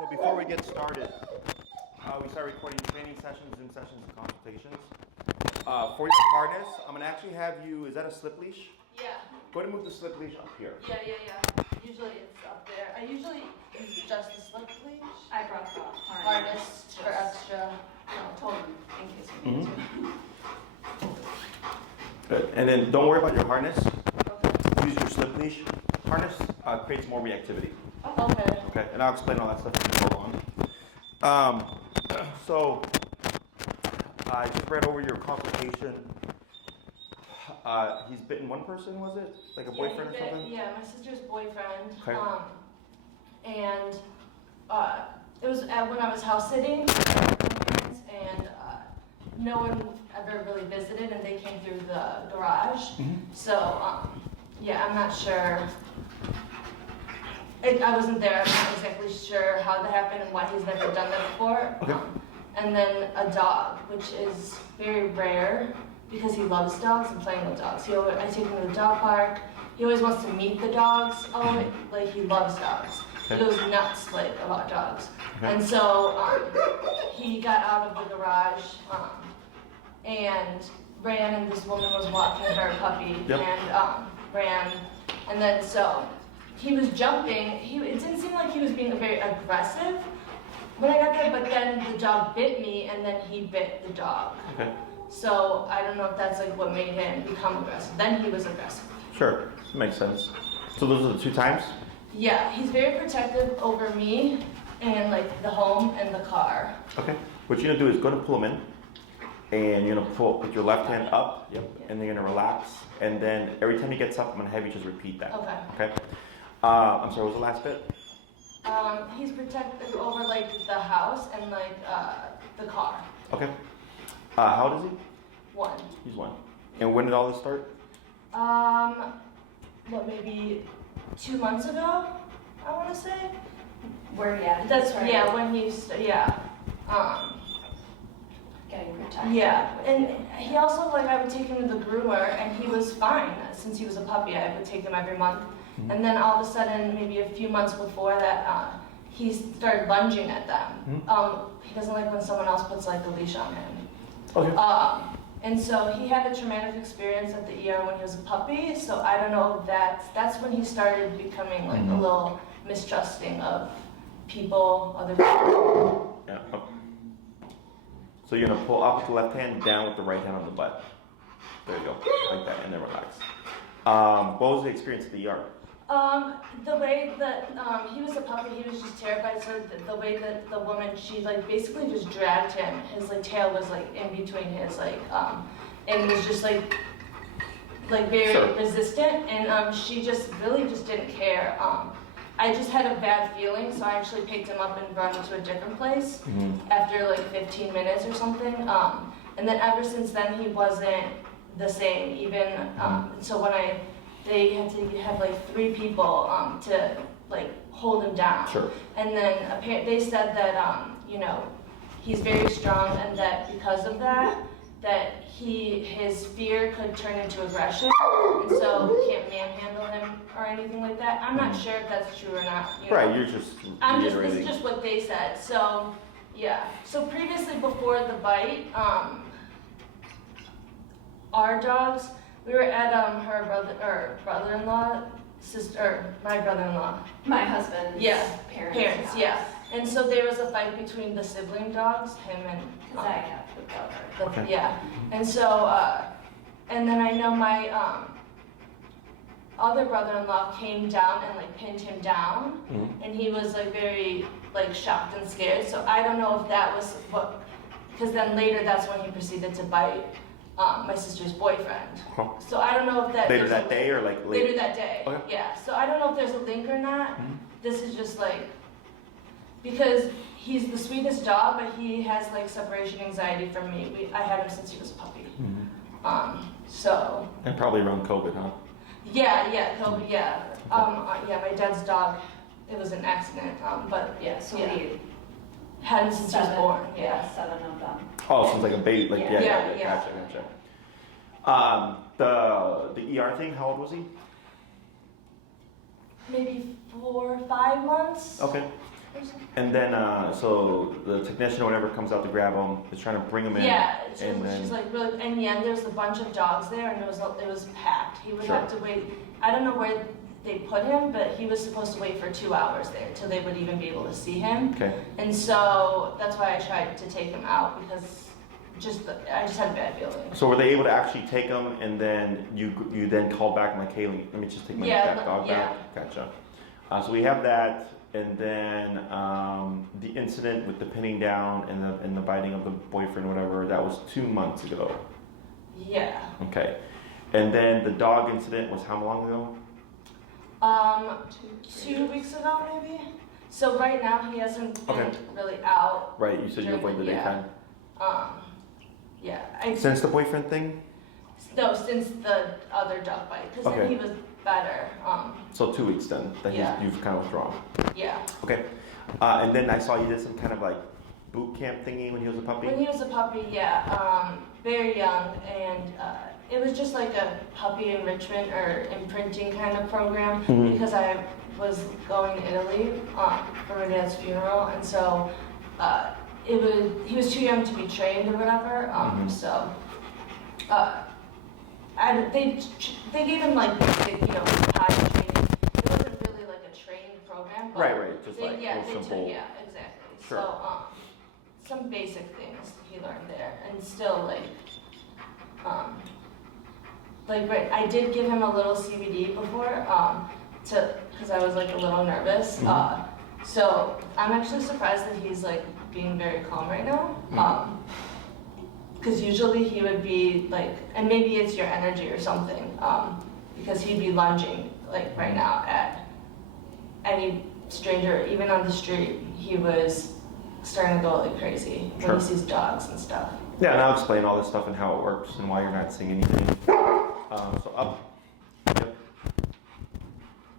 So before we get started, we start recording training sessions, Zoom sessions, and consultations. For your harness, I'm gonna actually have you, is that a slip leash? Yeah. Go ahead and move the slip leash up here. Yeah. Usually it's up there. I usually use just the slip leash. I brought the Harness for extra. No, totally, in case we need to. Good. And then don't worry about your harness. Okay. Use your slip leash. Harness creates more reactivity. Okay. Okay, and I'll explain all that stuff as we go on. So I just read over your consultation. He's bitten one person, was it? Like a boyfriend or something? Yeah, my sister's boyfriend. Okay. And it was when I was house sitting, and no one ever really visited, and they came through the garage. Mm-hmm. So yeah, I'm not sure. I wasn't there. I'm not exactly sure how that happened and why he's never done that before. Okay. And then a dog, which is very rare because he loves dogs and playing with dogs. I take him to the dog park. He always wants to meet the dogs. Like he loves dogs. Okay. He goes nuts like about dogs. Okay. And so he got out of the garage and ran, and this woman was walking her puppy. Yep. And ran, and then so he was jumping. It didn't seem like he was being very aggressive when I got there, but then the dog bit me, and then he bit the dog. Okay. So I don't know if that's like what made him become aggressive. Then he was aggressive. Sure, makes sense. So those are the two times? Yeah, he's very protective over me and like the home and the car. Okay. What you're gonna do is go to pull him in, and you're gonna put your left hand up, yep, and then you're gonna relax, and then every time he gets up, I'm gonna have you just repeat that. Okay. Okay. I'm sorry, what was the last bit? He's protective over like the house and like the car. Okay. How old is he? 1. He's 1. And when did all this start? Maybe 2 months ago, I want to say. That's right. Yeah, when he's, Getting protected. yeah, and he also, like, I would take him to the groomer, and he was fine. Since he was a puppy, I would take him every month. Mm-hmm. And then all of a sudden, maybe a few months before that, he started lunging at them. Mm-hmm. He doesn't like when someone else puts, like, a leash on him. Okay. And so he had a traumatic experience at the ER when he was a puppy, so I don't know if that's when he started becoming, like, Mm-hmm. a little mistrusting of people, other people. Yeah. Okay. So you're gonna pull up with the left hand, down with the right hand on the butt. There you go, like that, and then relax. What was the experience at the ER? The way that he was a puppy, he was just terrified. So the way that the woman, she like basically just dragged him. His like tail was like in between his like, and was just like very Sure. resistant. And she just really just didn't care. I just had a bad feeling, so I actually picked him up and brought him to a different place after like 15 minutes or something. And then ever since then, he wasn't the same. Even so, when they had to have like 3 people to like hold him down. Sure. And then they said that he's very strong, and that because of that his fear could turn into aggression, and so we can't manhandle him or anything like that. I'm not sure if that's true or not. You know? Right, you're just This reiterating. is just what they said. So yeah. So previously, before the bite, our dogs, we were at her brother-in-law, my brother-in-law. My husband's parents. Parents, yeah. And so there was a fight between the sibling dogs, him and Because I have the brother. Okay. yeah. And so, and then I know my other brother-in-law came down and like pinned him down, and he was like very like shocked and scared. So I don't know if that was what, because then later that's when he proceeded to bite my sister's boyfriend. Huh. So I don't know if that Later that day or like later that day. Okay. Yeah. So I don't know if there's a link or not. This is just like, because he's the sweetest dog, but he has like separation anxiety from me. I had him since he was a puppy. So. And probably around COVID, huh? Yeah, COVID, yeah. My dad's dog, it was an accident, but Yeah, so yeah. we Had him since he was born, yeah. 7 of them. Oh, since like a baby, like Yeah. Yeah. Gotcha. The ER thing, how old was he? Maybe 4 or 5 months. Okay. And then, so the technician or whatever comes out to grab him, is trying to bring him in. Yeah, and then, she's like really, in the end there's a bunch of dogs there and it was packed. He would Sure. have to wait, I don't know where they put him, but he was supposed to wait for 2 hours there till they would even be able to see him. okay. And so that's why I tried to take him out because I just had a bad feeling. So were they able to actually take him, and then you then called back and like, hey, let me just take that dog yeah. back? Gotcha. So we have that, and then the incident with the pinning down and the biting of the boyfriend, whatever, that was 2 months ago. Yeah. Okay. And then the dog incident was how long ago? 2 weeks ago maybe. So right now he hasn't been Okay. really out. Right, you said you avoid the daytime. Yeah. Since the boyfriend thing? No, since the other dog bite, because Okay. then he was better. So 2 weeks then, that Yeah. you've kind of withdrawn. Yeah. Okay. And then I saw you did some kind of like boot camp thingy when he was a puppy? When he was a puppy, yeah, very young, and it was just like a puppy enrichment or imprinting kind of program Mhm. because I was going to Italy for my dad's funeral, and so he was too young to be trained or whatever. Mhm. So they gave him like basic, potty training. It wasn't really like a trained program. But Right, just like yeah, real they simple. yeah, exactly. Sure. So some basic things he learned there, and still right, I did give him a little CBD before because I was like a little nervous. Mhm. So I'm actually surprised that he's like being very calm right now. Mhm. Because usually he would be like, and maybe it's your energy or something, because he'd be lunging like right now at any stranger, even on the street. He was starting to go like crazy Sure. when he sees dogs and stuff. Yeah, and I'll explain all this stuff and how it works and why you're not seeing anything. So up. Yep. Yep.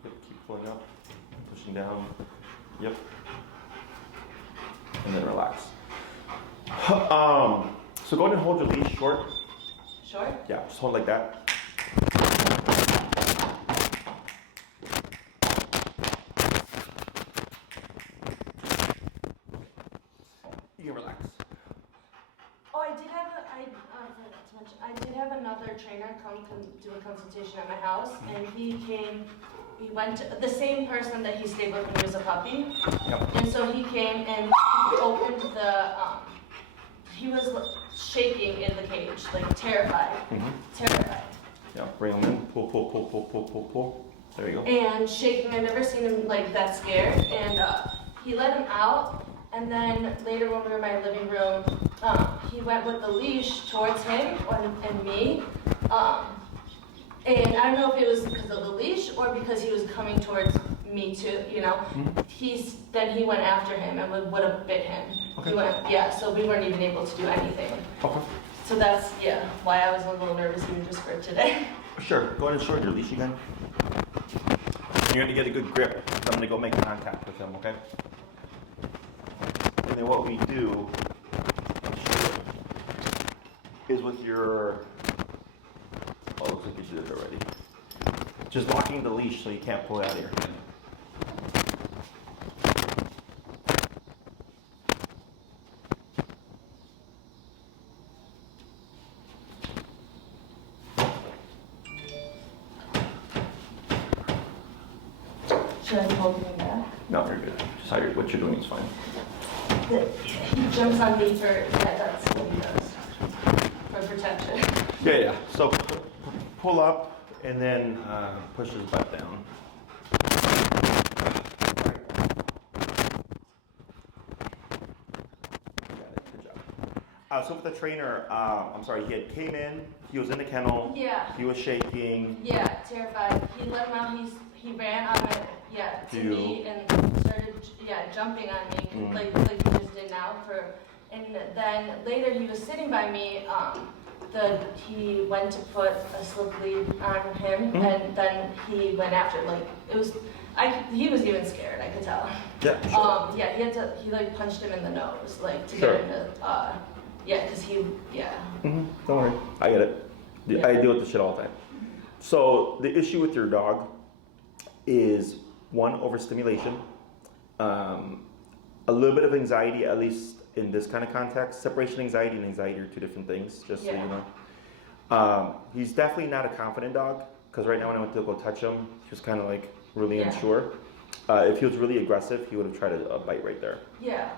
Keep pulling up. Pushing down. Yep. And then relax. So go ahead and hold your leash short. Sure? Yeah, just hold like that. You can relax. Oh, I forgot to mention, I did have another trainer come do a consultation at my house, and he went to the same person that he stayed with when he was a puppy. Yep. And so he came and he opened he was shaking in the cage, like terrified. Mm-hmm. Terrified. Yeah, bring him in. Pull, pull, pull, pull, pull, pull, pull. There you go. And shaking, I've never seen him like that scared. And he let him out, and then later when we were in my living room, he went with the leash towards him and me. And I don't know if it was because of the leash or because he was coming towards me too, Mhm. Then he went after him and would have bit him. Okay. So we weren't even able to do anything. Okay. So that's, why I was a little nervous even just for today. Sure. Go ahead and shorten your leash again. You're going to get a good grip. I'm going to go make contact with him, okay? And then what we do is with your... Oh, looks like you did it already. Just locking the leash so you can't pull it out of your hand. Should I hold him back? No, you're good. Just what you're doing is fine. He jumps on me that's what he does. For protection. Yeah. So pull up and then push his butt down. Got it. Good job. So with the trainer, he came in. He was in the kennel. Yeah. He was shaking. Yeah, terrified. He let him out. He ran on it. To me and started jumping on me like he just did now. And then later he was sitting by me. He went to put a slip lead on him, and then he went after. He was even scared. I could tell. Yeah. Sure. He punched him in the nose to Sure. get him to. Because he. Don't worry. I get it. I deal with this shit all the time. So the issue with your dog is one, overstimulation. a little bit of anxiety, at least in this kind of context. Separation anxiety and anxiety are two different things, just so you know. He's definitely not a confident dog, because right now when I went to go touch him, he was kind of like really unsure. If he was really aggressive, he would have tried a bite right there. Yeah.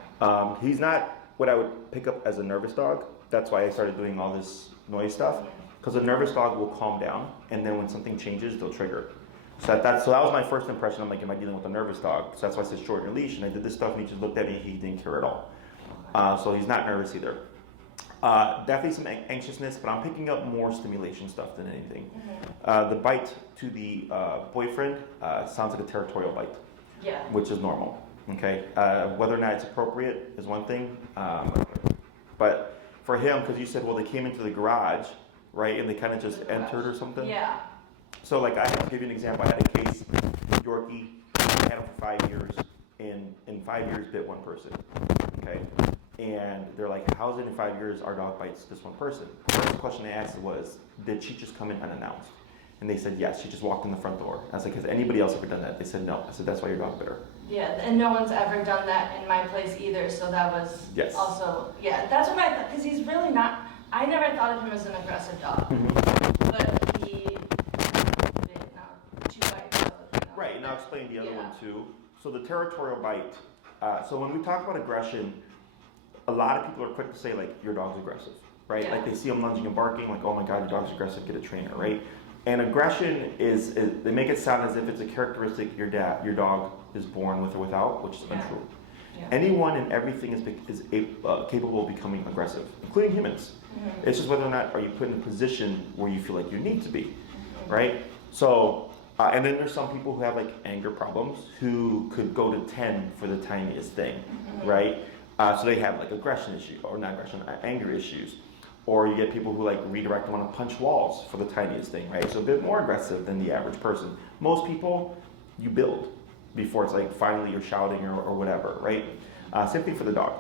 He's not what I would pick up as a nervous dog. That's why I started doing all this noise stuff, because a nervous dog will calm down, and then when something changes, they'll trigger. So that was my first impression. I'm like, am I dealing with a nervous dog? So that's why I said short your leash, and I did this stuff, and he just looked at me. He didn't care at all. So he's not nervous either. Definitely some anxiousness, but I'm picking up more stimulation stuff than anything. The bite to the boyfriend sounds like a territorial bite, which is normal. Okay, whether or not it's appropriate is one thing, but for him, because you said, well, they came into the garage, right, and they kind of just entered or something. Yeah. So like, I have to give you an example. I had a case, Yorkie, I had him for 5 years, and in 5 years bit one person. Okay, and they're like, how's it in 5 years our dog bites this one person? The first question I asked was, did she just come in unannounced? And they said yes, she just walked in the front door. I was like, has anybody else ever done that? They said no. I said, that's why your dog bit her. Yeah, and no one's ever done that in my place either, so that was also, that's what I thought, because he's really not, I never thought of him as an aggressive dog, but he bit now 2 bites. So, right, and I'll explain the other one too. So the territorial bite, so when we talk about aggression, a lot of people are quick to say like, your dog's aggressive, right? Like they see him lunging and barking, like, oh my God, your dog's aggressive, get a trainer, right? And aggression is they make it sound as if it's a characteristic your dog is born with or without, which is untrue. Anyone and everything is capable of becoming aggressive, including humans. It's just whether or not are you put in a position where you feel like you need to be, right? So, and then there's some people who have like anger problems who could go to 10 for the tiniest thing, right? So they have like aggression issue, or not aggression, anger issues. Or you get people who like redirect and want to punch walls for the tiniest thing, right? So a bit more aggressive than the average person. Most people, you build before it's like finally you're shouting or whatever, right? Same thing for the dog.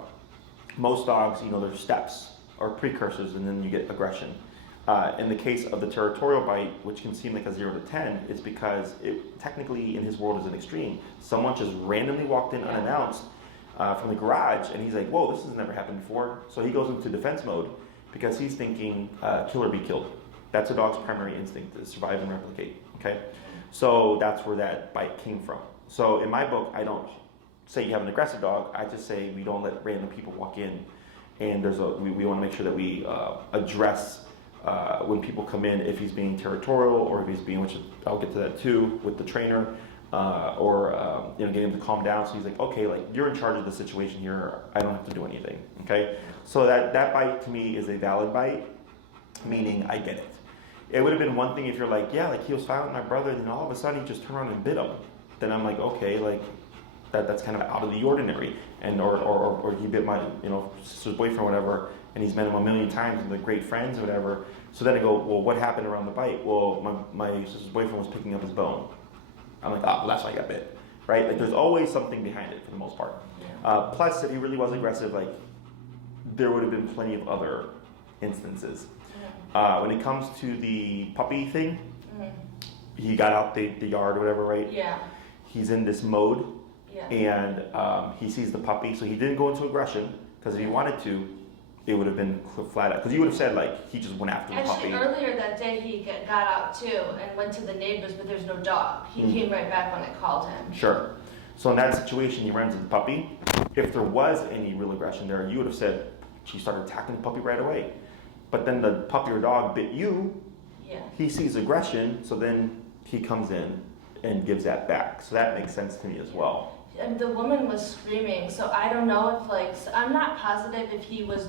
Most dogs, there's steps or precursors, and then you get aggression. In the case of the territorial bite, which can seem like a 0 to 10, it's because it technically in his world is an extreme. Someone just randomly walked in unannounced from the garage, and he's like, whoa, this has never happened before. So he goes into defense mode, because he's thinking kill or be killed. That's a dog's primary instinct, to survive and replicate, okay? So that's where that bite came from. So in my book, I don't say you have an aggressive dog, I just say we don't let random people walk in. And we want to make sure that we address when people come in, if he's being territorial or if he's being, which I'll get to that too, with the trainer, or getting him to calm down. So he's like, okay, like you're in charge of the situation here, I don't have to do anything, okay? So that bite to me is a valid bite, meaning I get it. It would have been one thing if you're like, yeah, like he was fine with my brother, and then all of a sudden he just turned around and bit him. Then I'm like, okay, like that's kind of out of the ordinary. And or he bit my sister's boyfriend or whatever, and he's met him a million times and they're great friends or whatever. So then I go, well, what happened around the bite? Well, my sister's boyfriend was picking up his bone. I'm like, well, that's why I got bit, right? Like there's always something behind it for the most part. Plus, if he really was aggressive, like there would have been plenty of other instances. When it comes to the puppy thing, he got out the yard or whatever, right? Yeah. He's in this mode, and he sees the puppy, so he didn't go into aggression, because if he wanted to, it would have been flat out. Because you would have said, like, he just went after the puppy. Actually, earlier that day, he got out too and went to the neighbors, but there's no dog. He came right back when I called him. Sure. So in that situation, he runs into the puppy. If there was any real aggression there, you would have said, she started attacking the puppy right away. But then the puppy or dog bit you. Yeah. He sees aggression, so then he comes in and gives that back. So that makes sense to me as well. And the woman was screaming, so I don't know if I'm not positive if he was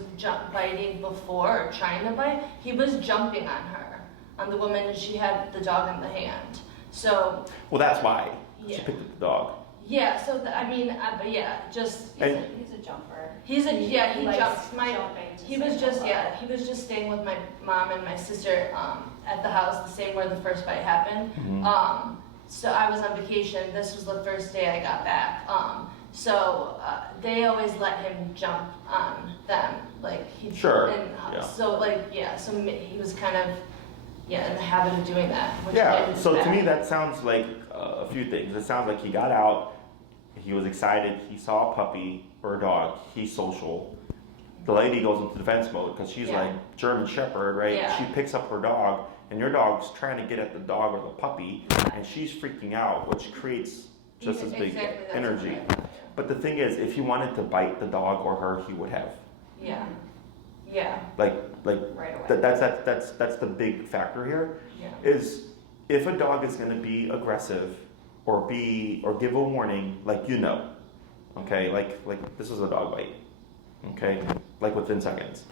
biting before or trying to bite. He was jumping on her, on the woman, and she had the dog in the hand. So. Well, that's why she picked up the dog. Yeah. So but yeah, just. He's a jumper. He jumps. He was just staying with my mom and my sister at the house, the same where the first bite happened. So I was on vacation. This was the first day I got back. So they always let him jump on them, like he. Sure. And, So so he was kind of in the habit of doing that. Yeah. So to me, that sounds like a few things. It sounds like he got out, He was excited. He saw a puppy or a dog. He's social. The lady goes into defense mode because she's like German Shepherd, right? Yeah. She picks up her dog, and your dog's trying to get at the dog or the puppy, and she's freaking out, which creates just as big energy. But the thing is, if he wanted to bite the dog or her, he would have. Yeah. Yeah. Like Right away. that's the big factor here. Yeah. Is if a dog is going to be aggressive or give a warning, like okay, like this is a dog bite, okay, like within seconds.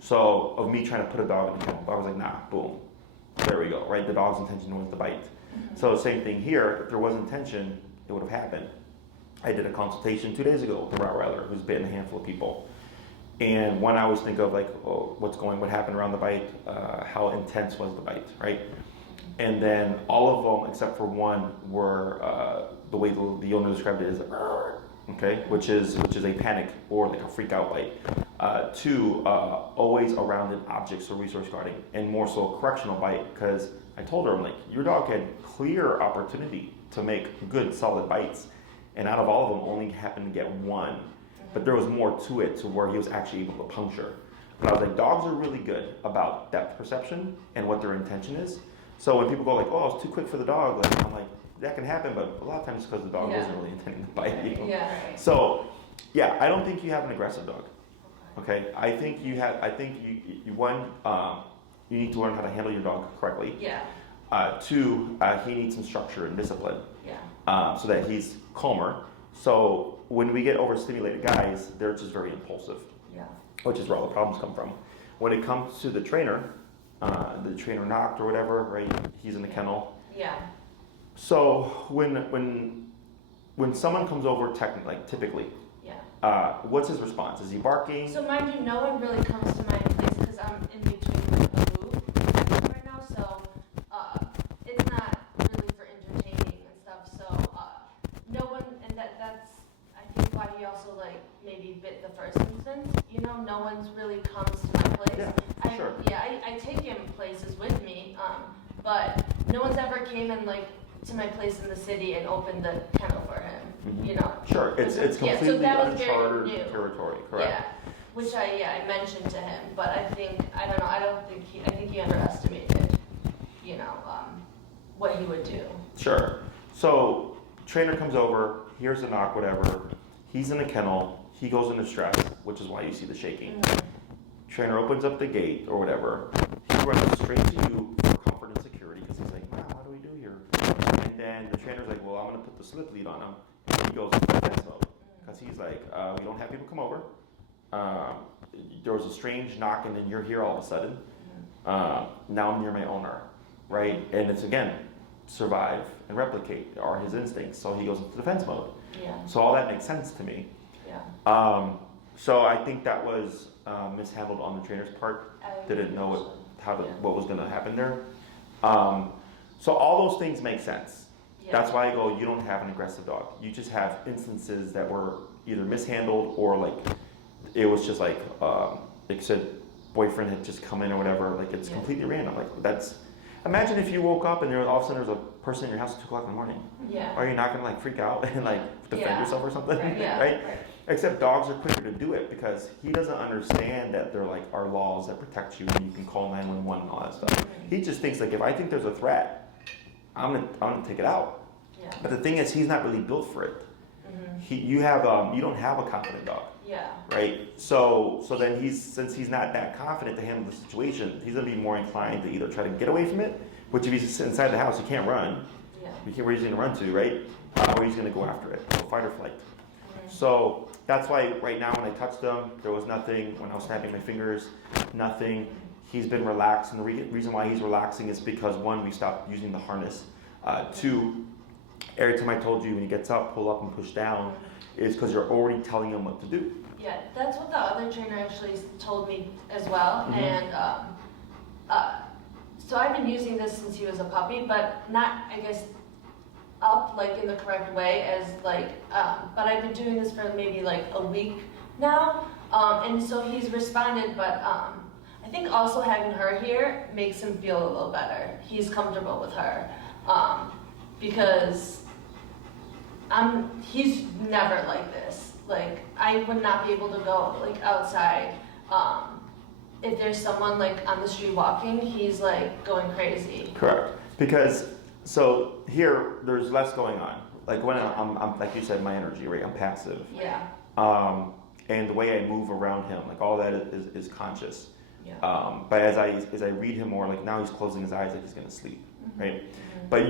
So of me trying to put a dog in the kennel, I was like, nah, boom, there we go, right? The dog's intention was to bite. So same thing here. If there was intention, it would have happened. I did a consultation 2 days ago with a Rottweiler who's bitten a handful of people. And one, I always think of like, oh, what happened around the bite, how intense was the bite, right? And then all of them, except for one, were the way the owner described it is, okay, which is a panic or like a freak out bite. Two, always around an object, so resource guarding, and more so a correctional bite, because I told her, I'm like, your dog had clear opportunity to make good, solid bites, and out of all of them, only happened to get one. But there was more to it, to where he was actually able to puncture. But I was like, dogs are really good about depth perception and what their intention is. So when people go like, oh, it's too quick for the dog, like I'm like, that can happen, but a lot of times it's because the dog wasn't really intending to bite you. Yeah. So, yeah, I don't think you have an aggressive dog. Okay, I think you need to learn how to handle your dog correctly. Yeah. Two, he needs some structure and discipline. Yeah. So that he's calmer. So when we get overstimulated guys, they're just very impulsive. Yeah. Which is where all the problems come from. When it comes to the trainer knocked or whatever, right? He's in the kennel. Yeah. So when someone comes over, typically, what's his response? Is he barking? So mind you, no one really comes to my place because I'm in between like a move right now. So it's not really for entertaining and stuff. So no one, and that's I think why he also like maybe bit the first instance. No one's really comes to my place. Yeah, sure. I take him places with me, but no one's ever came in like to my place in the city and opened the kennel for him. Sure, it's completely so that was uncharted very new. territory, correct? Yeah, which I mentioned to him, but I think he underestimated, what he would do. Sure. So trainer comes over, hears the knock, whatever. He's in the kennel. He goes into stress, which is why you see the shaking. Trainer opens up the gate or whatever. He runs straight to you for comfort and security because he's like, wow, what do we do here? And then the trainer's like, well, I'm going to put the slip lead on him. And he goes into defense mode because he's like, we don't have people come over. There was a strange knock and then you're here all of a sudden. Now I'm near my owner, right? And it's again, survive and replicate are his instincts. So he goes into defense mode. Yeah. So all that makes sense to me. Yeah. So I think that was mishandled on the trainer's part. Didn't know what was going to happen there. So all those things make sense. Yeah. That's why I go, you don't have an aggressive dog. You just have instances that were either mishandled or like it was just like said boyfriend had just come in or whatever. Like it's completely random. Like that's. Imagine if you woke up and all of a sudden there's a person in your house at 2 o'clock in the morning. Yeah. Are you not gonna like freak out and like defend yourself or something? Right. Yeah. Right? Except dogs are quicker to do it because he doesn't understand that there like are laws that protect you and you can call 911 and all that stuff. He just thinks like if I think there's a threat, I'm gonna take it out. Yeah. But the thing is, he's not really built for it. You don't have a confident dog. Yeah. Right. So then since he's not that confident to handle the situation, he's gonna be more inclined to either try to get away from it, which if he's inside the house, he can't run. Yeah. Where he's gonna run to, right? Or he's gonna go after it, so fight or flight. So that's why right now when I touched him, there was nothing. When I was snapping my fingers, nothing. He's been relaxed, and the reason why he's relaxing is because one, we stopped using the harness. Two, every time I told you when he gets up, pull up and push down, is because you're already telling him what to do. Yeah, that's what the other trainer actually told me as well. And so I've been using this since he was a puppy, but not, I guess, up like in the correct way as like, but I've been doing this for maybe like a week now. And so he's responded, but I think also having her here makes him feel a little better. He's comfortable with her because He's never like this. Like, I would not be able to go like outside. If there's someone like on the street walking, he's like going crazy. Correct. Because so here there's less going on. Like when I'm like you said, my energy, right? I'm passive. Yeah. And the way I move around him, like all that is conscious. Yeah. But as I read him more, like now he's closing his eyes like he's gonna sleep, right? Mm-hmm. But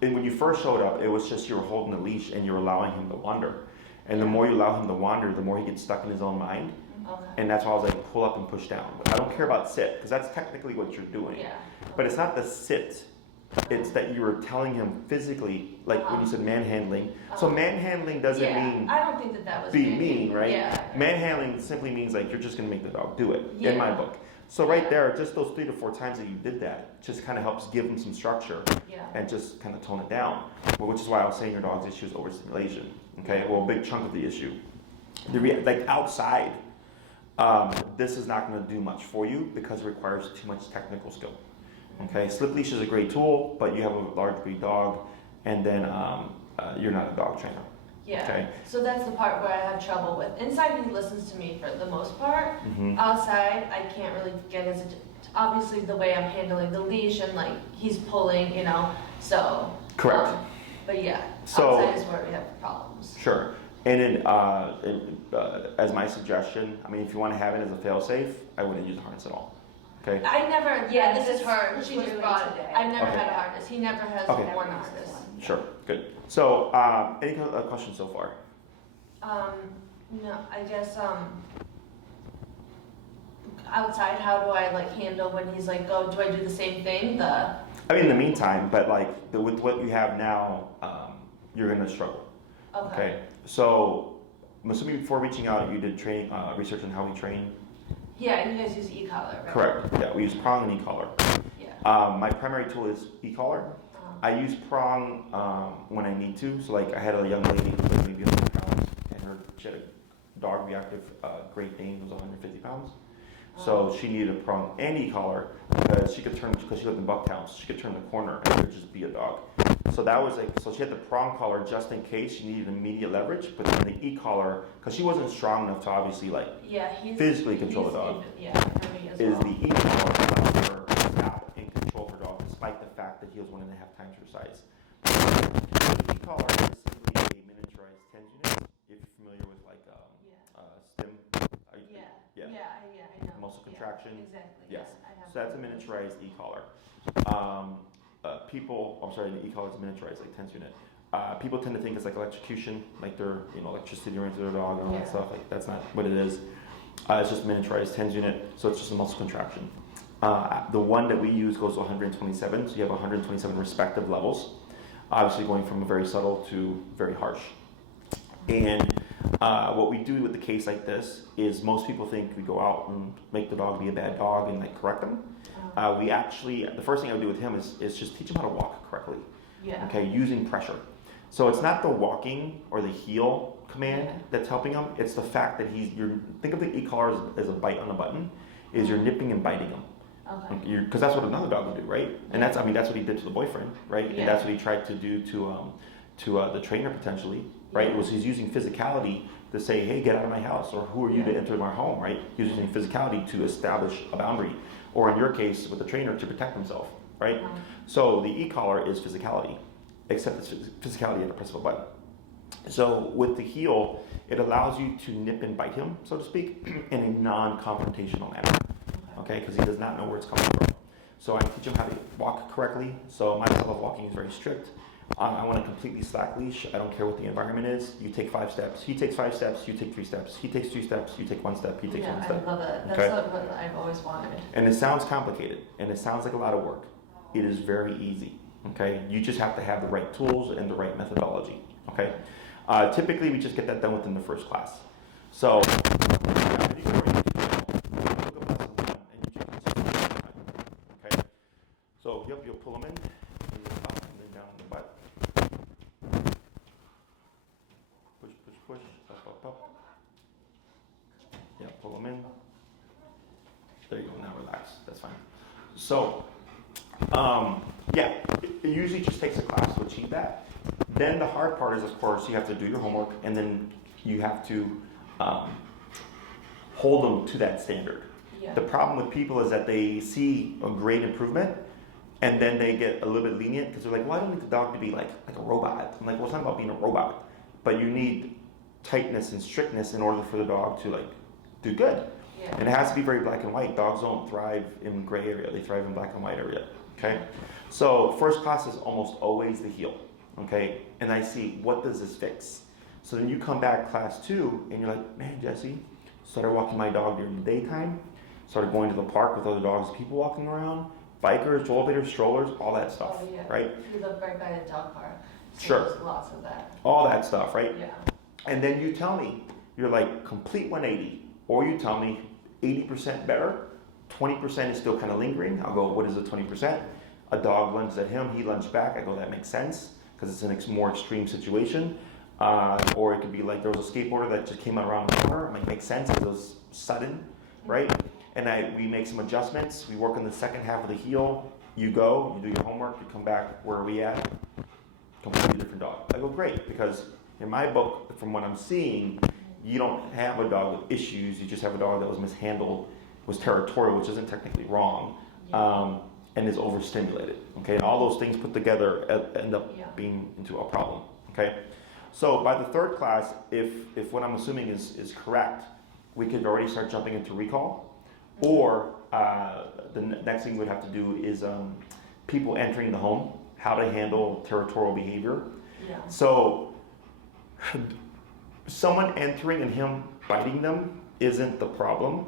and when you first showed up, it was just you were holding the leash and you're allowing him to wander. And the more you allow him to wander, the more he gets stuck in his own mind. Okay. And that's why I was like, pull up and push down. But I don't care about sit, because that's technically what you're doing. Yeah. But it's not the sit. It's that you were telling him physically, like when you said manhandling. So manhandling doesn't mean I don't think that was be mean, right? Yeah. Manhandling simply means like you're just gonna make the dog do it, Yeah. in my book. So right there, just those 3 to 4 times that you did that, just kind of helps give him some structure and just kind of tone it down. Well, which is why I was saying your dog's issue is overstimulation. Okay, well, a big chunk of the issue. Like outside, this is not going to do much for you because it requires too much technical skill. Okay, slip leash is a great tool, but you have a large breed dog, and then you're not a dog trainer. Yeah. Okay. So that's the part where I have trouble with. Inside, he listens to me for the most part. Outside, I can't really get his. Obviously, the way I'm handling the leash and like he's pulling, you know. So. Correct. But yeah, So, outside is where we have problems. Sure. And then, as my suggestion, I mean, if you want to have it as a fail-safe, I wouldn't use a harness at all. Okay. I never. Yeah, this is her. this She was just literally brought it. today. I've never Okay. had a harness. He never has Okay. worn a harness. Sure. Good. So, any questions so far? No, I guess outside, how do I like handle when he's like, go? Do I do the same thing? I mean, in the meantime, but like with what you have now, you're gonna struggle. Okay. So, I'm assuming before reaching out, you did training research on how we train. Yeah, you guys use e-collar, right? Correct. Yeah, we use prong and e-collar. Yeah. My primary tool is e-collar. I use prong when I need to. So like I had a young lady who was maybe 100 pounds, and she had a dog reactive Great Dane who was 150 pounds. So she needed a prong and e-collar because she lived in Bucktown, so she could turn the corner and it would just be a dog. So that was like, so she had the prong collar just in case she needed immediate leverage, but then the e-collar, because she wasn't strong enough to obviously like physically control the dog, is the e-collar allows her to stop and control her dog despite the fact that he was 1.5 times her size. The e-collar is simply a miniaturized TENS unit, if you're familiar with like stim. I know. Muscle contraction. Exactly. Yes. Yeah, I have So that's a miniaturized e-collar. The e-collar is a miniaturized like TENS unit. People tend to think it's like electrocution, like they're electricity running through their dog and all that stuff. Like that's not what it is. It's just a miniaturized TENS unit, so it's just a muscle contraction. The one that we use goes to 127, so you have 127 respective levels, obviously going from very subtle to very harsh. And what we do with the case like this is most people think we go out and make the dog be a bad dog and like correct them. We actually, the first thing I would do with him is just teach him how to walk correctly. Yeah. Okay, using pressure. So it's not the walking or the heel command that's helping him. It's the fact that think of the e-collar as a bite on a button, is you're nipping and biting him. Okay. Because that's what another dog would do, right? And that's what he did to the boyfriend, right? Yeah. And that's what he tried to do to the trainer potentially, right? Was he's using physicality to say, hey, get out of my house, or who are you to enter my home, right? He was using physicality to establish a boundary, or in your case with the trainer to protect himself, right? So the e-collar is physicality, except it's physicality at the press of a button. So with the heel, it allows you to nip and bite him, so to speak, in a non-confrontational manner, okay? Because he does not know where it's coming from. So I teach him how to walk correctly. So my style of walking is very strict. I want a completely slack leash. I don't care what the environment is. You take 5 steps. He takes 5 steps. You take 3 steps. He takes 2 steps. You take 1 step. He takes 1 step. I love it. That's Okay. what I've always wanted. And it sounds complicated, and it sounds like a lot of work. It is very easy. Okay, you just have to have the right tools and the right methodology. Okay, typically we just get that done within the first class. So. Okay, so you'll pull them in, and then up, and then down on the butt. Push, push, push, up. Yeah, pull them in. There you go, now relax, that's fine. So, it usually just takes a class to achieve that, Then the hard part is, of course, you have to do your homework, and then you have to hold them to that standard. Yeah. The problem with people is that they see a great improvement, and then they get a little bit lenient because they're like, well, I don't need the dog to be like a robot. I'm like, well, it's not about being a robot, but you need tightness and strictness in order for the dog to like do good. Yeah. And it has to be very black and white. Dogs don't thrive in gray area. They thrive in black and white area, okay? So first class is almost always the heel, okay? And I see, what does this fix? So then you come back class 2 and you're like, man, Jesse, started walking my dog during the daytime, started going to the park with other dogs, people walking around, bikers, rollerbladers, strollers, all that stuff, Oh, yeah. right? We live right by the dog park. So Sure. There's lots of that. All that stuff, right? Yeah. And then you tell me, you're like complete 180, or you tell me 80% better, 20% is still kind of lingering. I'll go, what is the 20%? A dog lunges at him, he lunged back. I go, that makes sense, because it's a more extreme situation. Or it could be like there was a skateboarder that just came out around the corner. It might make sense because it was sudden, right? And we make some adjustments. We work on the second half of the heel. You go, you do your homework, you come back, where are we at? Completely different dog. I go, great, because in my book, from what I'm seeing, you don't have a dog with issues. You just have a dog that was mishandled, was territorial, which isn't technically wrong, and is overstimulated. Okay, and all those things put together end up being into a problem. Okay, so by the third class, if what I'm assuming is correct, we could already start jumping into recall, or the next thing we'd have to do is people entering the home, how to handle territorial behavior. Yeah. So someone entering and him biting them isn't the problem,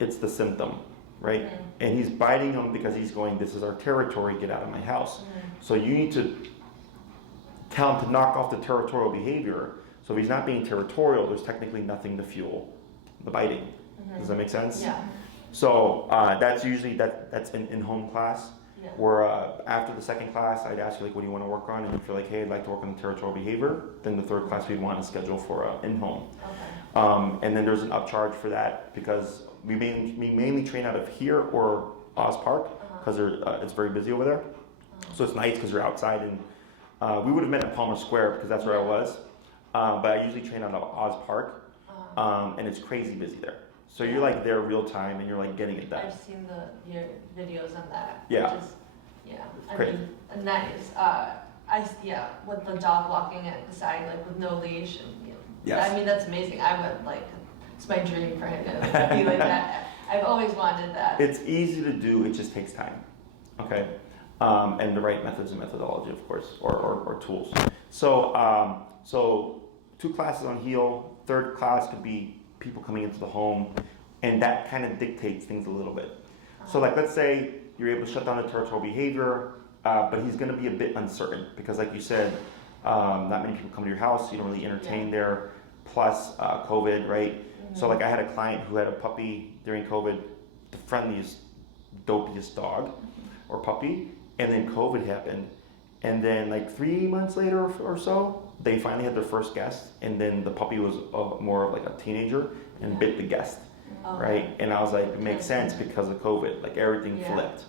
it's the symptom, right? And he's biting them because he's going, this is our territory, get out of my house. So you need to tell him to knock off the territorial behavior. So if he's not being territorial, there's technically nothing to fuel the biting. Does that make sense? Yeah. So that's usually, that's in home class. Yeah. Where after the second class, I'd ask you, like, what do you want to work on? And if you're like, hey, I'd like to work on the territorial behavior, then the third class we'd want to schedule for in-home. Okay. And then there's an upcharge for that because we mainly train out of here or Oz Park because it's very busy over there. So it's nice because you're outside, and we would have met at Palmer Square because that's where I was. But I usually train out of Oz Park, and it's crazy busy there. So you're like there real time, and you're like getting it done. I've seen your videos on that. Yeah. Which is, I Great. mean, and that is, with the dog walking at the side, like with no leash, and Yes. I mean that's amazing. I would like, it's my dream for him to be like that. I've always wanted that. It's easy to do, it just takes time, okay? And the right methods and methodology, of course, or tools. So, so 2 classes on heel, third class could be people coming into the home, and that kind of dictates things a little bit. So like, let's say you're able to shut down the territorial behavior, but he's gonna be a bit uncertain, because like you said, not many people come to your house, you don't really entertain there, plus COVID, right? So like I had a client who had a puppy during COVID, the friendliest, dopiest dog or puppy, and then COVID happened. And then like 3 months later or so, they finally had their first guest, and then the puppy was more of like a teenager and bit the guest, right? And I was like, it makes sense because of COVID, like everything flipped.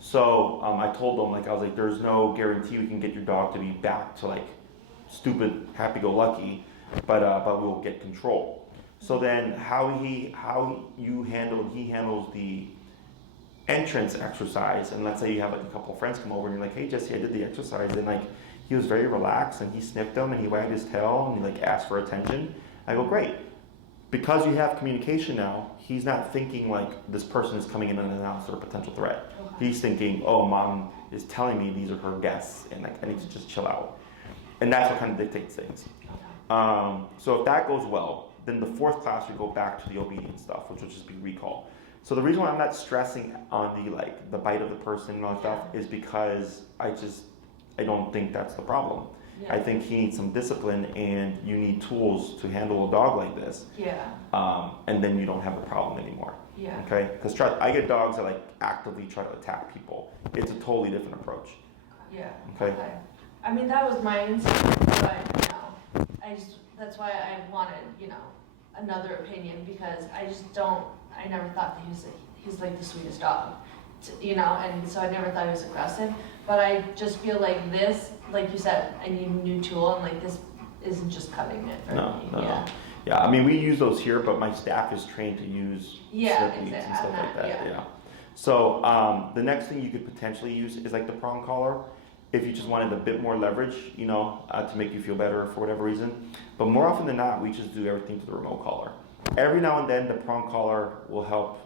So I told them, like, I was like, there's no guarantee we can get your dog to be back to like stupid happy-go-lucky, but we'll get control. So then he handles the entrance exercise, and let's say you have like a couple of friends come over and you're like, hey Jesse, I did the exercise, and like he was very relaxed and he sniffed them and he wagged his tail and he like asked for attention. I go, great. Because you have communication now, he's not thinking like this person is coming in unannounced or a potential threat. He's thinking, oh, mom is telling me these are her guests and like I need to just chill out. And that's what kind of dictates things. So if that goes well, then the fourth class we go back to the obedience stuff, which will just be recall. So the reason why I'm not stressing on the bite of the person and all that stuff is because I don't think that's the problem. I think he needs some discipline, and you need tools to handle a dog like this. And then you don't have a problem anymore. Okay? Because I get dogs that like actively try to attack people. It's a totally different approach. Okay? I mean, that was my instinct, but that's why I wanted, another opinion, because I never thought that he's like the sweetest dog, and so I never thought he was aggressive. but I just feel like this, like you said, I need a new tool, and like this isn't just cutting it for No, me. no, Yeah. no. Yeah, I mean, we use those here, but my staff is trained to use Yeah, slip leads and exactly. stuff like that. Yeah. Yeah. So the next thing you could potentially use is like the prong collar, if you just wanted a bit more leverage, you know, to make you feel better for whatever reason. But more often than not, we just do everything to the remote collar. Every now and then, the prong collar will help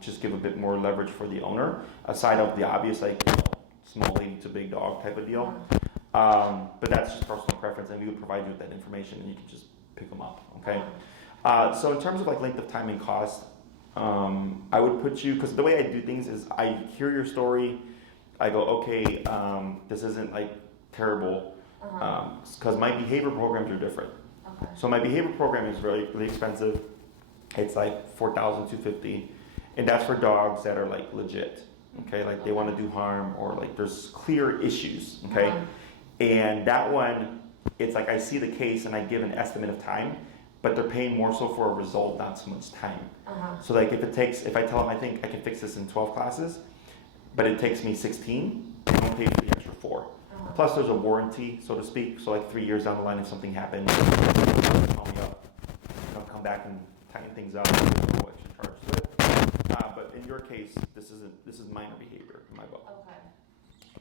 just give a bit more leverage for the owner, aside of the obvious, like, you know, small lady to big dog type of deal. But that's just personal preference, and we would provide you with that information, and you can just pick them up, okay? So in terms of like length of time and cost, I would put you, because the way I do things is I hear your story, I go, okay, this isn't like terrible, because my behavior programs are different. Okay. So my behavior program is really, really expensive. It's like $4,250, and that's for dogs that are like legit, okay? Like they want to do harm, or like there's clear issues, okay? And that one, it's like I see the case and I give an estimate of time, but they're paying more so for a result, not so much time. So like if I tell them I think I can fix this in 12 classes, but it takes me 16, I don't pay for the extra 4. Plus there's a warranty, so to speak, so like 3 years down the line if something happens, call me up, I'll come back and tighten things up, there's no extra charge to it. But in your case, this is minor behavior in my book.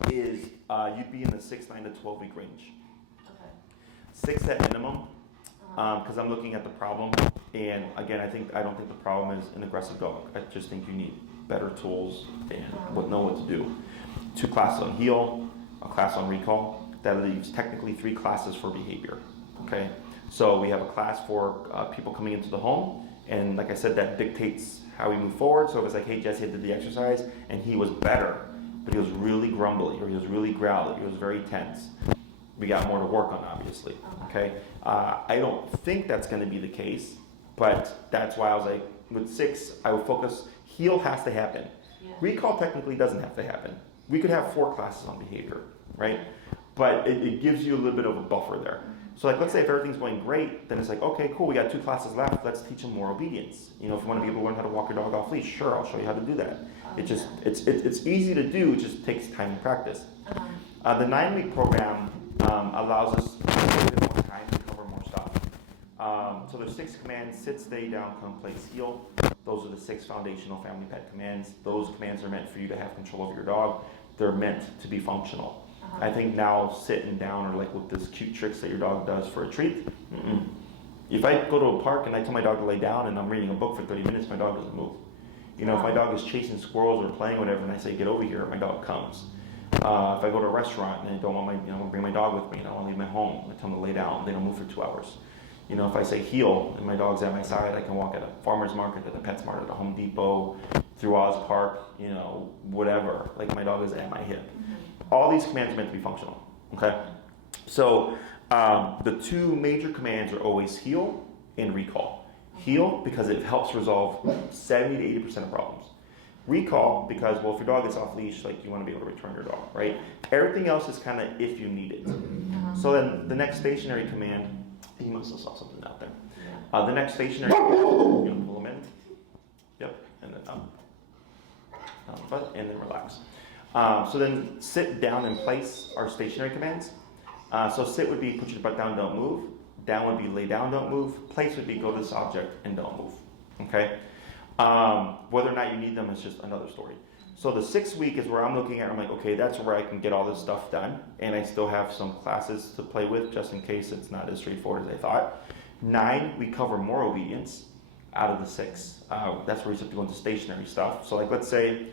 Okay. Is you'd be in the 6, 9 to 12 week range. Okay. 6 at minimum, because I'm looking at the problem, and again, I don't think the problem is an aggressive dog. I just think you need better tools and know what to do. 2 classes on heel, a class on recall. That leaves technically 3 classes for behavior. Okay, so we have a class for people coming into the home, and like I said, that dictates how we move forward. So if it's like, hey, Jesse, I did the exercise, and he was better, but he was really grumbly, or he was really growly, he was very tense. We got more to work on, obviously. Okay, I don't think that's going to be the case, but that's why I was like, with 6, I would focus. Heel has to happen. Yeah. Recall technically doesn't have to happen. We could have 4 classes on behavior, right? But it gives you a little bit of a buffer there. So like, let's say if everything's going great, then it's like, okay, cool, we got 2 classes left. Let's teach them more obedience. You know, if you want to be able to learn how to walk your dog off leash, sure, I'll show you how to do that. It's easy to do. It just takes time and practice. The 9-week program allows us to take a bit more time to cover more stuff. So there's 6 commands: sit, stay, down, come, place, heel. Those are the 6 foundational family pet commands. Those commands are meant for you to have control over your dog. They're meant to be functional. I think now sitting down, or like with this cute tricks that your dog does for a treat, if I go to a park and I tell my dog to lay down and I'm reading a book for 30 minutes, my dog doesn't move. You know, if my dog is chasing squirrels or playing whatever and I say get over here, my dog comes. If I go to a restaurant and I don't want bring my dog with me and I want to leave my home, I tell them to lay down, they don't move for 2 hours. You know, if I say heel and my dog's at my side, I can walk at a farmer's market, at a PetSmart, at a Home Depot, through Oz Park, you know, whatever. Like my dog is at my hip. All these commands are meant to be functional, okay? So the 2 major commands are always heel and recall. Heel, because it helps resolve 70 to 80% of problems. Recall, because, well, if your dog is off leash, like you want to be able to return your dog, right? Everything else is kind of if you need it. So then the next stationary command, he must have saw something out there. The next stationary command, you're going to pull them in. Yep, and then up. And then relax. So then sit, down, and place are stationary commands. So sit would be put your butt down, don't move. Down would be lay down, don't move. Place would be go to this object and don't move. Okay? Whether or not you need them is just another story. So the 6th week is where I'm looking at, I'm like, okay, that's where I can get all this stuff done. And I still have some classes to play with just in case it's not as straightforward as I thought. 9, we cover more obedience out of the 6. That's where you have to go into stationary stuff. So like, let's say,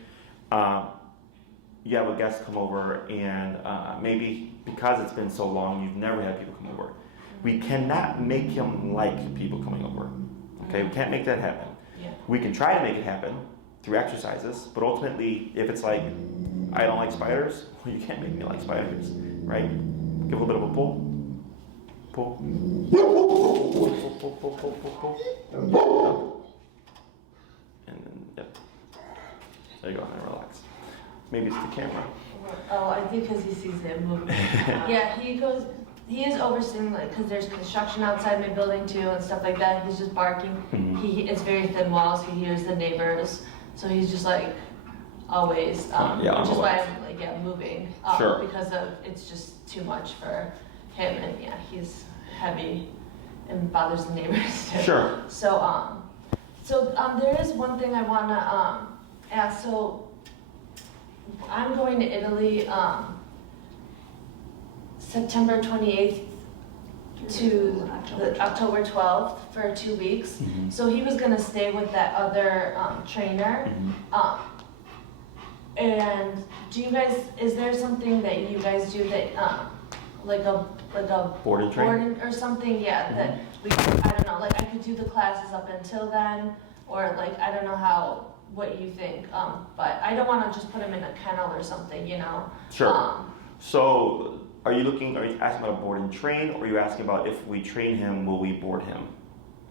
you have a guest come over and maybe because it's been so long, you've never had people come over. We cannot make him like people coming over. Okay, we can't make that happen. We can try to make it happen through exercises, but ultimately, if it's like, I don't like spiders, well, you can't make me like spiders, right? Give a little bit of a pull. Pull. Pull. And then, yep. There you go, and relax. Maybe it's the camera. Oh, I think because he sees it moving. Yeah, he is overseeing, like, because there's construction outside my building too and stuff like that. He's just barking. It's very thin walls. He hears the neighbors. So he's just like, always, Yeah, which is why otherwise. I'm like, moving, Sure. because of, it's just too much for him, and he's heavy and bothers the neighbors too. Sure. So, there is one thing I wanna, ask, so I'm going to Italy, September 28th to October 12th for 2 weeks. Mhm. So he was gonna stay with that other trainer. Mhm. And do you guys, is there something that you guys do that, like a Board and train? board or something, yeah, that we, I don't know, like I could do the classes up until then, or like, I don't know what you think, but I don't wanna just put him in a kennel or something, you know? Sure. So, are you asking about a board and train, or are you asking about if we train him, will we board him?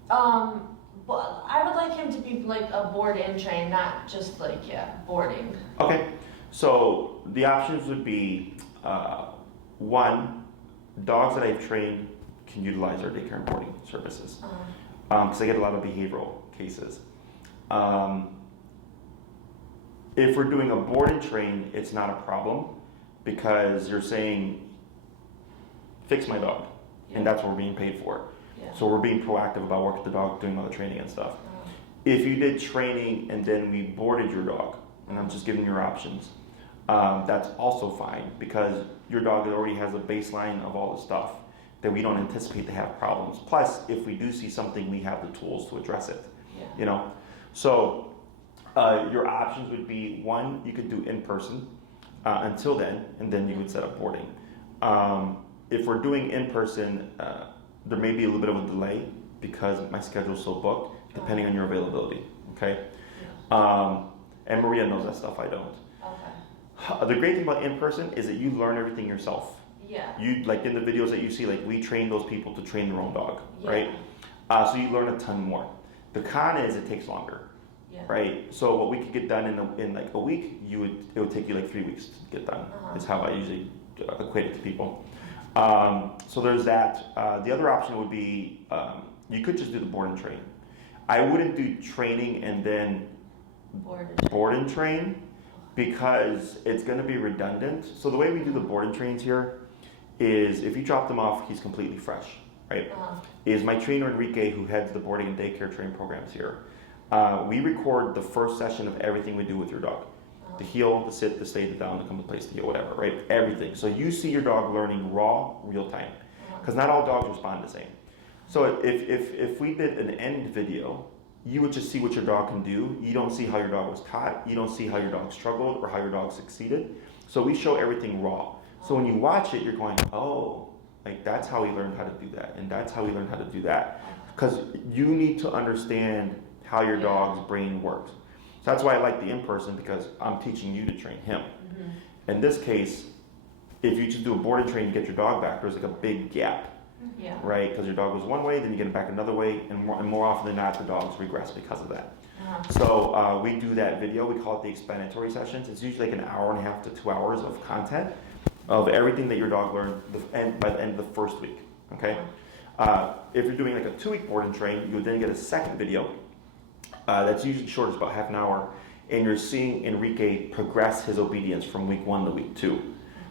Well, I would like him to be like a board and train, not just like, boarding. Okay, so the options would be, one, dogs that I've trained can utilize our daycare and boarding services, because I get a lot of behavioral cases. If we're doing a board and train, it's not a problem, because you're saying, fix my dog, and that's what we're being paid for. Yeah. So we're being proactive about working with the dog, doing all the training and stuff. If you did training and then we boarded your dog, and I'm just giving your options, that's also fine, because your dog already has a baseline of all the stuff that we don't anticipate to have problems. Plus, if we do see something, we have the tools to address it. Yeah. You know, so your options would be, one, you could do in person until then, and then you would set up boarding. If we're doing in person, there may be a little bit of a delay because my schedule is so booked, depending on your availability. Okay. And Maria knows that stuff. I don't. Okay. The great thing about in person is that you learn everything yourself. Yeah. You, like in the videos that you see, like we train those people to train their own dog, Yeah. right? So you learn a ton more. The con is it takes longer, Yeah. right? So what we could get done in like a week, it would take you like 3 weeks to get done. Is how I usually equate it to people. So there's that. The other option would be you could just do the board and train. I wouldn't do training and then board and train, because it's going to be redundant. So the way we do the board and trains here is if you drop them off, he's completely fresh, right? Is my trainer Enrique, who heads the boarding and daycare training programs here. We record the first session of everything we do with your dog. The heel, the sit, the stay, the down, the come to place, the heel, whatever, right? Everything. So you see your dog learning raw, real time, because not all dogs respond the same. So if we did an end video, you would just see what your dog can do. You don't see how your dog was caught. You don't see how your dog struggled or how your dog succeeded. So we show everything raw. So when you watch it, you're going, oh, like that's how he learned how to do that, and that's how he learned how to do that. Because you need to understand how your dog's brain works. So that's why I like the in-person, because I'm teaching you to train him. In this case, if you just do a board and train and get your dog back, there's like a big gap. Yeah. Right? Because your dog was one way, then you get him back another way, and more often than not, the dogs regress because of that. So we do that video. We call it the explanatory sessions. It's usually like an hour and a half to 2 hours of content of everything that your dog learned by the end of the first week. Okay? If you're doing like a 2-week board and train, you would then get a second video that's usually short, it's about half an hour, and you're seeing Enrique progress his obedience from week 1 to week 2.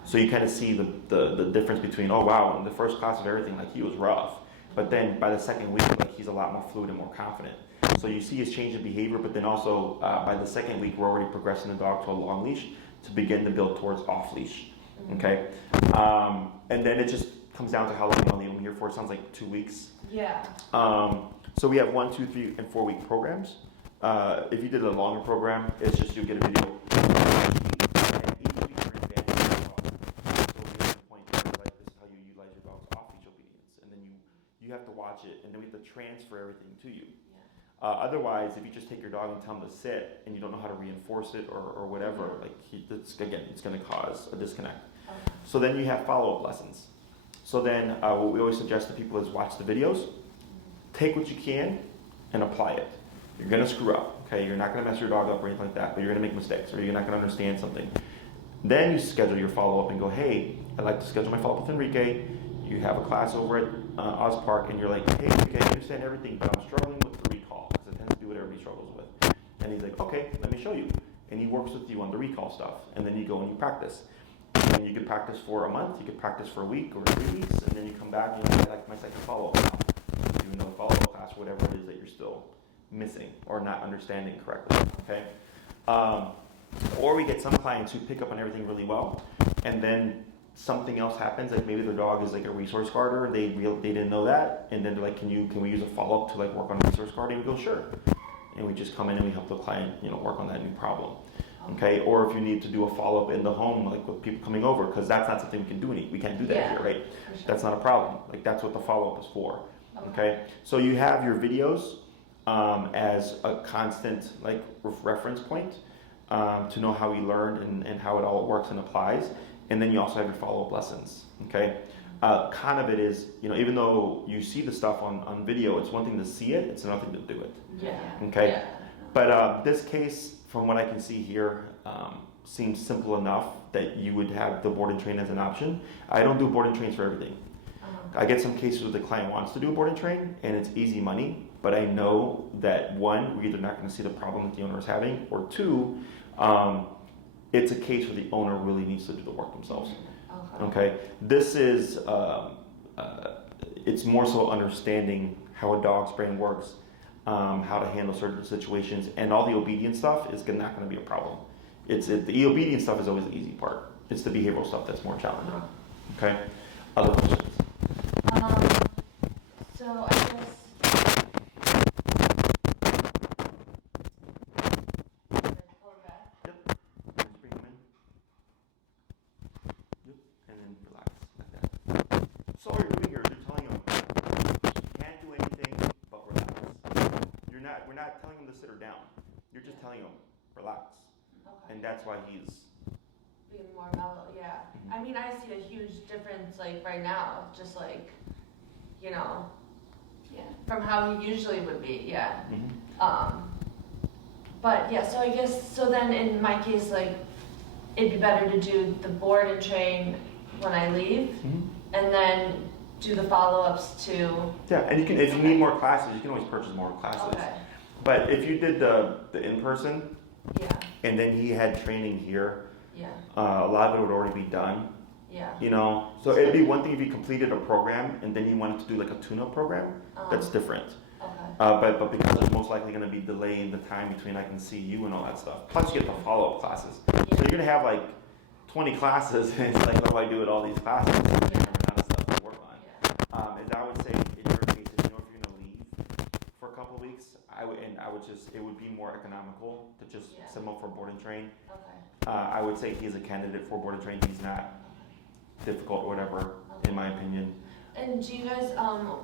So you kind of see the difference between, oh wow, in the first class of everything, like he was rough. But then by the second week, like he's a lot more fluid and more confident. So you see his change in behavior, but then also by the second week, we're already progressing the dog to a long leash to begin to build towards off leash. Okay? And then it just comes down to how long you want him here for. It sounds like 2 weeks. Yeah. So we have 1, 2, 3, and 4 week programs. If you did a longer program, it's just you get a video. You have to watch it, and then we have to transfer everything to you. Otherwise, if you just take your dog and tell him to sit, and you don't know how to reinforce it or whatever, like it's going to cause a disconnect. So then you have follow-up lessons. So then what we always suggest to people is watch the videos, take what you can, and apply it. You're going to screw up, okay? You're not going to mess your dog up or anything like that, but you're going to make mistakes, or you're not going to understand something. Then you schedule your follow-up and go, hey, I'd like to schedule my follow-up with Enrique. You have a class over at Oz Park, and you're like, hey, okay, I understand everything, but I'm struggling with the recall, because it tends to be what everybody struggles with. And he's like, okay, let me show you. and he works with you on the recall stuff, and then you go and you practice. And you could practice for a month, you could practice for a week or 3 weeks, and then you come back and you're like my second follow-up now. Do another follow-up class, whatever it is that you're still missing or not understanding correctly, okay? Or we get some clients who pick up on everything really well, and then something else happens, like maybe their dog is like a resource guarder, they didn't know that, and then they're like, can we use a follow-up to like work on resource guarding? We go, sure. And we just come in and we help the client, work on that new problem. Okay, or if you need to do a follow-up in the home, like with people coming over, because that's not something we can do. We can't do that here, right? For sure. That's not a problem. Like that's what the follow-up is for. Okay, so you have your videos as a constant like reference point to know how you learned and how it all works and applies, and then you also have your follow-up lessons. Okay, kind of it is, even though you see the stuff on video, it's one thing to see it, it's another thing to do it. Yeah. Okay, Yeah. but this case, from what I can see here, seems simple enough that you would have the board and train as an option. I don't do board and trains for everything. I get some cases where the client wants to do a board and train, and it's easy money, but I know that one, we're either not going to see the problem that the owner is having, or two, it's a case where the owner really needs to do the work themselves. Okay, this is, it's more so understanding how a dog's brain works, how to handle certain situations, and all the obedience stuff is not going to be a problem. The obedience stuff is always the easy part. It's the behavioral stuff that's more challenging. Okay, other questions? So I guess. Pull it back. Yep. Just bring them in. Yep. And then relax like that. So all you're doing here is you're telling them you can't do anything but relax. We're not telling them to sit her down. You're just telling them relax. Okay. And that's why he's Being more mellow, yeah. I mean, I see a huge difference, like right now, just like, from how he usually would be, yeah. But yeah, so I guess, so then in my case, like, it'd be better to do the board and train when I leave, and then do the follow-ups to. Yeah, and you can, if you need more classes, you can always purchase more classes. Okay. But if you did the in-person, Yeah. and then he had training here, Yeah. a lot of it would already be done. Yeah. So it'd be one thing if you completed a program and then you wanted to do like a tune-up program. That's different. Okay. But because there's most likely going to be delay in the time between I can see you and all that stuff. Plus you get the follow-up classes. So you're going to have like 20 classes, and it's like, what do I do with all these classes? There's a ton of stuff to work on. Yeah. As I would say, in your case, if you're going to leave for a couple of weeks, it would be more economical to just send him up for board and train. Okay. I would say he's a candidate for board and train. He's not difficult or whatever, in my opinion. And do you guys,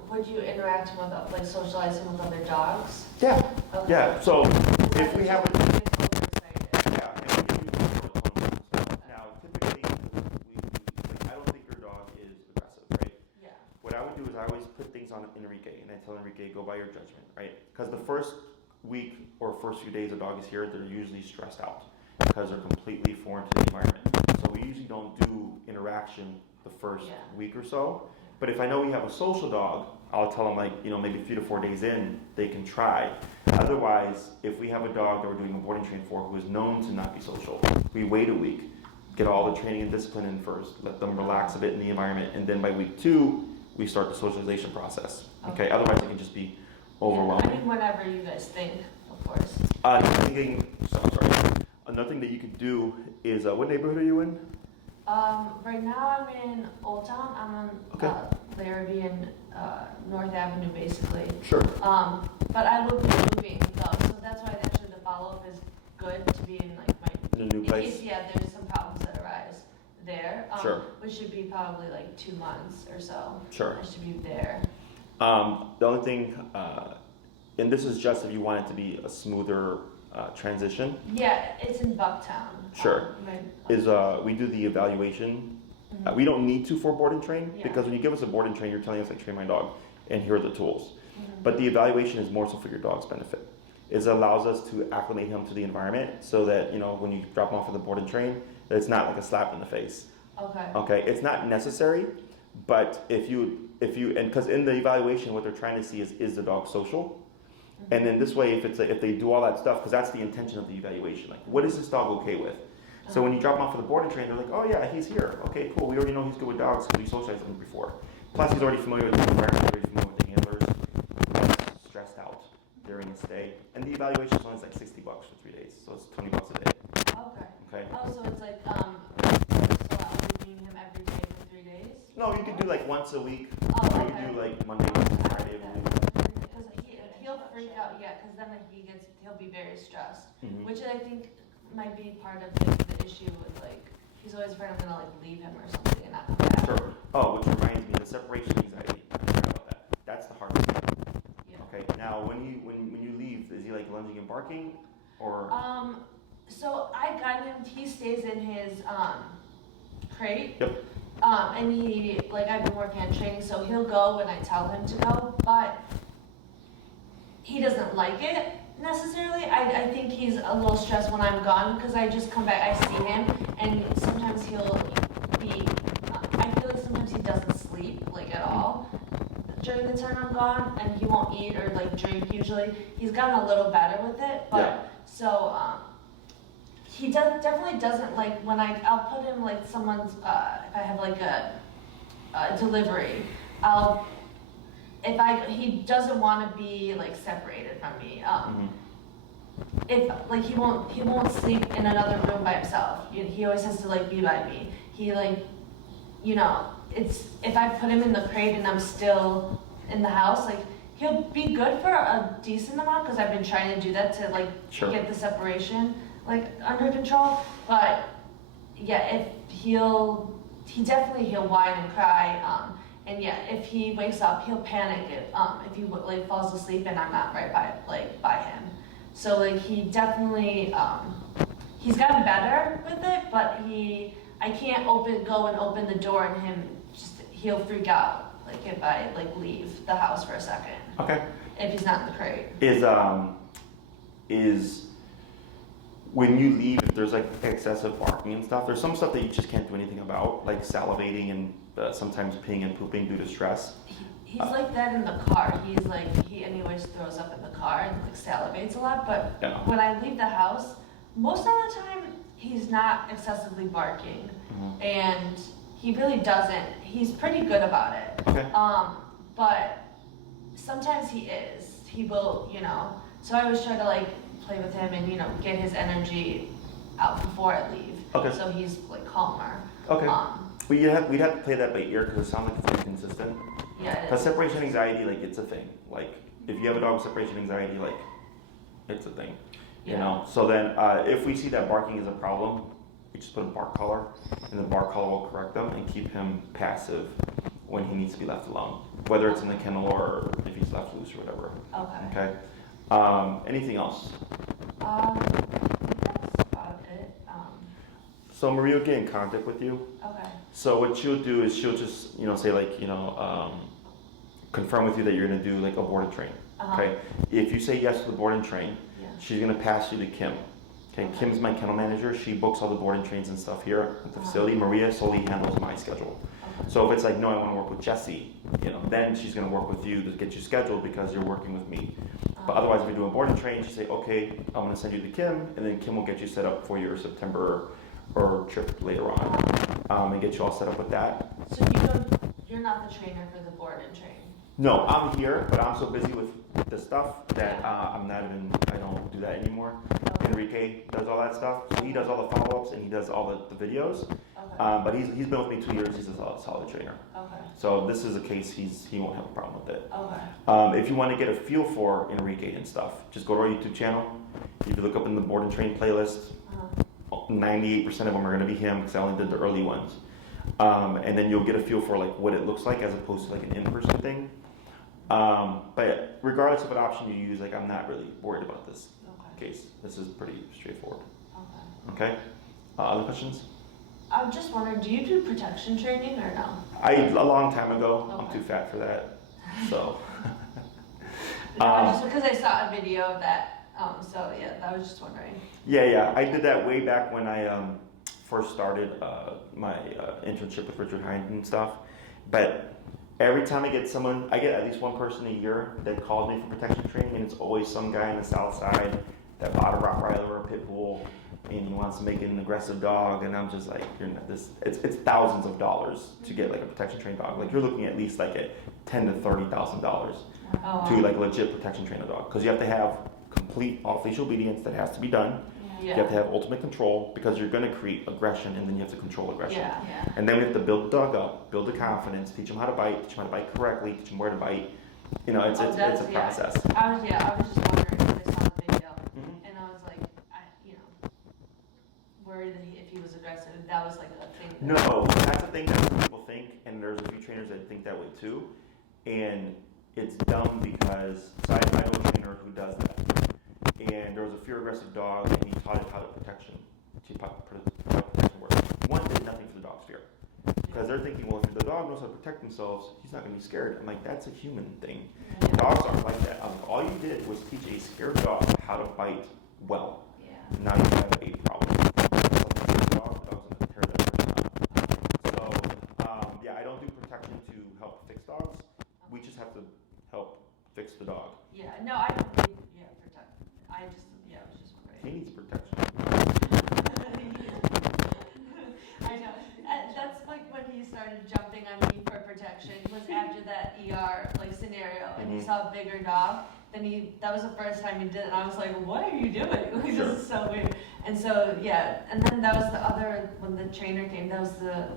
would you interact with, like, socialize him with other dogs? Yeah. Okay. Yeah. So if we have a He gets overexcited. yeah, and we do now typically I don't think your dog is aggressive, right? Yeah. What I would do is I always put things on Enrique, and I tell Enrique, go by your judgment, right? Because the first week or first few days a dog is here, they're usually stressed out because they're completely foreign to the environment. So we usually don't do interaction the first week or so. But if I know we have a social dog, I'll tell them, like, maybe 3 to 4 days in, they can try. Otherwise, if we have a dog that we're doing a boarding train for who is known to not be social, we wait a week, get all the training and discipline in first, let them relax a bit in the environment, and then by week 2, we start the socialization process. Okay? Otherwise, it can just be overwhelming. I mean, whatever you guys think, of course. Another thing that you could do is, what neighborhood are you in? Right now I'm in Old Town. I'm on Larrabee and North Avenue, basically. Sure. But I will be moving though, so that's why actually the follow-up is good to be in like my In a new place? in case there's some problems that arise there. Sure. Which should be probably like 2 months or so. Sure. I should be there. The only thing, and this is just if you want it to be a smoother transition. Yeah, it's in Bucktown. Sure. Is we do the evaluation. We don't need to for board and train because when you give us a board and train, you're telling us, like, train my dog, and here are the tools. But the evaluation is more so for your dog's benefit. It allows us to acclimate him to the environment so that when you drop him off at the board and train, that it's not like a slap in the face. Okay. Okay, it's not necessary, but if you and because in the evaluation, what they're trying to see is the dog social. And then this way, if they do all that stuff, because that's the intention of the evaluation, like what is this dog okay with? So when you drop him off for the board and train, they're like, oh yeah, he's here. Okay, cool. We already know he's good with dogs because we socialized with him before. Plus, he's already familiar with the environment, already familiar with the handlers. He's stressed out during his stay, and the evaluation is only like $60 for 3 days, so it's $20 a day. Okay. Okay. Oh, so it's like, so I'll be doing him every day for 3 days? No, you could do like once a week, Oh, or okay. you could do like Monday, Wednesday, Friday of the week. Because he'll freak out, yeah, because then he'll be very stressed, Mhm. which I think might be part of the issue with like, he's always afraid I'm gonna like leave him or something and not come back. Sure. Oh, which reminds me, the separation anxiety. I forgot about that. That's the hardest thing. Yeah. Okay. Now, when you leave, is he like lunging and barking, or? So I got him, he stays in his, crate. Yep. And he, like, I've been working on training, so he'll go when I tell him to go, but he doesn't like it necessarily. I think he's a little stressed when I'm gone, because I just come back, I see him, and sometimes he'll be, I feel like sometimes he doesn't sleep, like, at all during the time I'm gone, and he won't eat or, like, drink usually. He's gotten a little better with it, but, Yeah. so, he definitely doesn't like when I'll put him like someone's, if I have like a delivery, he doesn't want to be like separated from me. If like he won't sleep in another room by himself. He always has to like be by me. He like, it's if I put him in the crate and I'm still in the house, like he'll be good for a decent amount because I've been trying to do that to like Sure. get the separation like under control. But yeah, if he'll whine and cry. And yeah, if he wakes up, he'll panic if he like falls asleep and I'm not right by him. So like he definitely he's gotten better with it, but I can't go and open the door and he'll freak out like if I like leave the house for a second. Okay. If he's not in the crate. Is when you leave, if there's like excessive barking and stuff, there's some stuff that you just can't do anything about, like salivating and sometimes peeing and pooping due to stress. He's like that in the car. He anyways throws up in the car and like salivates a lot. But Yeah. when I leave the house, most of the time he's not excessively barking, and he really doesn't. He's pretty good about it. Okay. But sometimes he is. He will, So I always try to like play with him and get his energy out before I leave. Okay. So he's like calmer. Okay. We'd have to play that by ear because it sounds like it's inconsistent. Yeah. Because separation anxiety, like it's a thing. Like if you have a dog with separation anxiety, like it's a thing. So then if we see that barking is a problem, we just put a bark collar, and the bark collar will correct them and keep him passive when he needs to be left alone, whether it's in the kennel or if he's left loose or whatever. Okay. Okay. Anything else? I think that's about it. So Maria will get in contact with you. Okay. So what she'll do is she'll just say like confirm with you that you're gonna do like a board and train. Okay. If you say yes to the board and train, she's gonna pass you to Kim. Okay. Kim's my kennel manager. She books all the board and trains and stuff here at the facility. Maria solely handles my schedule. So if it's like, no, I want to work with Jesse, then she's going to work with you to get you scheduled because you're working with me. But otherwise, if you're doing board and train, you say, okay, I'm going to send you to Kim, and then Kim will get you set up for your September or trip later on, and get you all set up with that. So you're not the trainer for the board and train? No, I'm here, but I'm so busy with the stuff that I don't do that anymore. Okay. Enrique does all that stuff. So he does all the follow-ups and he does all the videos. Okay. But he's been with me 2 years. He's a solid trainer. Okay. So this is a case he won't have a problem with it. Okay. If you want to get a feel for Enrique and stuff, just go to our YouTube channel. If you look up in the board and train playlist, 98% of them are going to be him because I only did the early ones. And then you'll get a feel for like what it looks like as opposed to like an in-person thing. But regardless of what option you use, like I'm not really worried about this case. This is pretty straightforward. Okay. Other questions? I'm just wondering, do you do protection training or no? A long time ago. Okay. I'm too fat for that. So. No, just because I saw a video of that. So yeah, I was just wondering. Yeah. I did that way back when I first started my internship with Richard Hind and stuff. But every time I get at least one person a year that calls me for protection training, and it's always some guy on the south side that bought a Rottweiler or a Pit Bull, and he wants to make it an aggressive dog, and I'm just like, you're not this. It's thousands of dollars to get like a protection trained dog. Like you're looking at least like at $10,000 to $30,000 to like legit protection train a dog, because you have to have complete off-leash obedience that has to be done. You have to have ultimate control, because you're going to create aggression, and then you have to control aggression. And then we have to build the dog up, build the confidence, teach them how to bite, teach them how to bite correctly, teach them where to bite. You know, it's a process. I was just wondering if I saw the video, and I was like, worried that if he was aggressive, that was like a thing. No, that's a thing that some people think, and there's a few trainers that think that way too. And it's dumb because, so I know a trainer who does that. And there was a fear aggressive dog, and he taught it how protection works. One did nothing for the dog's fear, because they're thinking, well, if the dog knows how to protect themselves, he's not going to be scared. I'm like, that's a human thing. Dogs aren't like that. I'm like, all you did was teach a scared dog how to bite well. Now you have a problem. The dog's going to tear that person up. So I don't do protection to help fix dogs. We just have to help fix the dog. No, I don't need, protect. I was just worried. He needs protection. I know. That's like when he started jumping on me for protection, was after that ER scenario, and he saw a bigger dog. Then that was the first time he did it, and I was like, what are you doing? This is so weird. And so, and then that was when the trainer came, that was the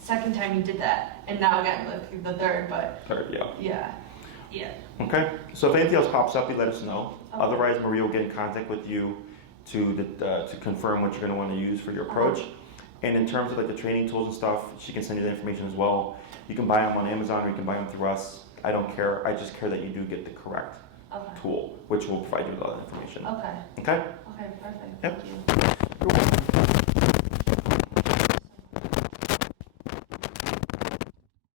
second time he did that. And now again, the third, but. Third, Yeah. Okay, so if anything else pops up, you let us know. Okay. Otherwise, Maria will get in contact with you to confirm what you're going to want to use for your approach. And in terms of the training tools and stuff, she can send you the information as well. You can buy them on Amazon, or you can buy them through us. I don't care. I just care that you do get the correct tool, which will provide you with all that information. Okay, Okay, perfect. Yep. Thank you. You're welcome.